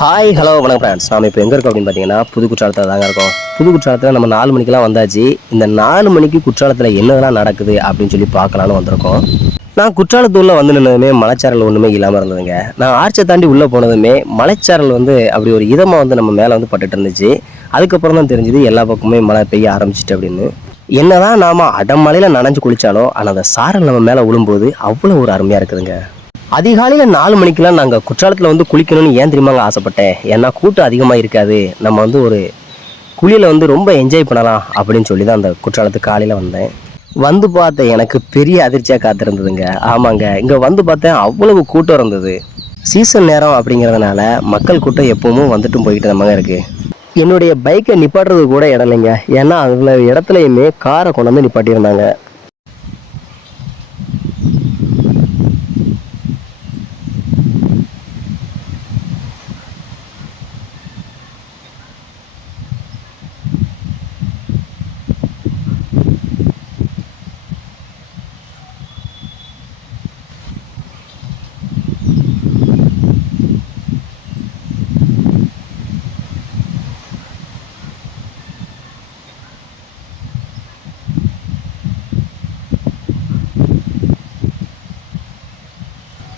Hi hello வணக்கம் friends. நாம் இப்போ எங்கே இருக்கோம் அப்படின்னு பார்த்தீங்கன்னா புது குற்றாலத்தில் தாங்க இருக்கோம். புது குற்றாலத்தில் நம்ம 4 மணிக்கெலாம் வந்தாச்சு. இந்த 4 மணிக்கு குற்றாலத்தில் என்னதெல்லாம் நடக்குது அப்படின்னு சொல்லி பார்க்கலான்னு வந்திருக்கோம். நான் குற்றாலத்தூரில் வந்து நின்னதுமே மலைச்சாரல் ஒன்றுமே இல்லாமல் இருந்ததுங்க. நான் ஆர்ச்சை தாண்டி உள்ளே போனதுமே மலைச்சாரல் வந்து அப்படி ஒரு இதமாக வந்து நம்ம மேலே வந்து பட்டுட்டு இருந்துச்சு. அதுக்கப்புறம் தான் தெரிஞ்சுது எல்லா பக்கமே மழை பெய்ய ஆரம்பிச்சிட்டு அப்படின்னு. என்னதான் நாம் அடமலையில் நனைஞ்சு குளித்தாலும் ஆனால் அந்த சாரல் நம்ம மேலே விழும்போது அவ்வளோ ஒரு அருமையாக இருக்குதுங்க. அதிகாலையில் 4 மணிக்கெலாம் நாங்கள் குற்றாலத்தில் வந்து குளிக்கணும்னு ஏன் தெரியுமாங்க ஆசைப்பட்டேன். ஏன்னா கூட்டம் அதிகமாக இருக்காது, நம்ம வந்து ஒரு குளியலை வந்து ரொம்ப என்ஜாய் பண்ணலாம் அப்படின்னு சொல்லி தான் அந்த குற்றாலத்துக்கு காலையில் வந்தேன். வந்து பார்த்தேன், எனக்கு பெரிய அதிர்ச்சியாக காத்திருந்ததுங்க. ஆமாங்க, இங்கே வந்து பார்த்தேன் அவ்வளவு கூட்டம் இருந்தது. சீசன் நேரம் அப்படிங்கிறதுனால மக்கள் கூட்டம் எப்பவும் வந்துட்டும் போய்கிட்டு நம்மங்க இருக்குது. என்னுடைய பைக்கை நிப்பாட்டுறது கூட இடம் இல்லைங்க. ஏன்னா அதில் இடத்துலையுமே காரை கொண்டு வந்து நிப்பாட்டியிருந்தாங்க.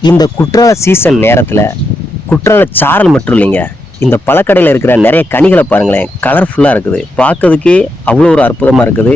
இந்த குற்றால சீசன் நேரத்தில் குற்றால சாரல் மட்டும் இல்லைங்க, இந்த பழக்கடையில் இருக்கிற நிறைய கனிகளை பாருங்களேன், கலர்ஃபுல்லாக இருக்குது. பார்க்கறதுக்கே அவ்வளோ ஒரு அற்புதமாக இருக்குது.